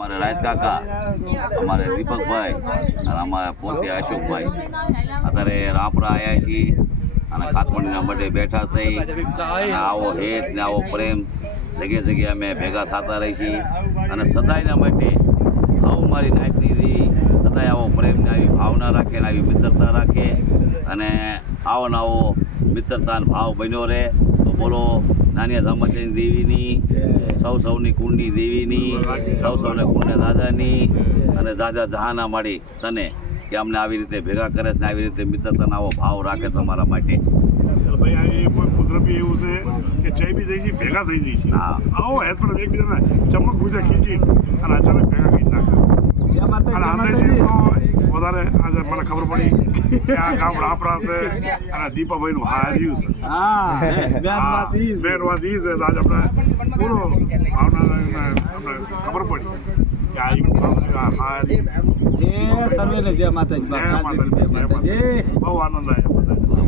અમારે રાજ કાકા, અમારે દીપકભાઈ અને અમારે પોતે અશોકભાઈ અત્યારે રાપરા આવ્યા છીએ અને ખાતમણીના બર્થડે બેઠા છે અને આવો હેત ને આવો પ્રેમ જગ્યાએ જગ્યાએ અમે ભેગા થતા રહી છીએ અને સદાયના માટે આવું મારી નાતની સદાય આવો પ્રેમ ને આવી ભાવના રાખે ને આવી મિત્રતા રાખે અને આવો નવો મિત્રતાનો ભાવ બન્યો રહે. તો બોલો નાની ધામચંદ દેવીની, સૌની કુંડની દેવીની, સૌને કુંડને દાદાની અને દાદા જહાના માડી તને કે અમને આવી રીતે ભેગા કરે છે ને આવી રીતે મિત્રતાનો આવો ભાવ રાખે તમારા માટે. ભાઈ આ કોઈ કુદરતી એવું છે કે જય બી થઈ ગઈ ભેગા થઈ ગઈ છે. હા, આવો હેત પર એકબીજાને ચમક ગુજા ખીચી અને અચાનક ભેગા કરી નાખે અને અંદાજી તો વધારે આજે મને ખબર પડી કે આ ગામ રાપરા છે અને દીપાભાઈનું હાર્યું છે. મેન વાત એ છે તો આજે આપણે પૂરો ભાવના ખબર પડી કે આ હાર્યું. જય સર્વેને જય માતાજી. બહુ આનંદ આવ્યો બધા.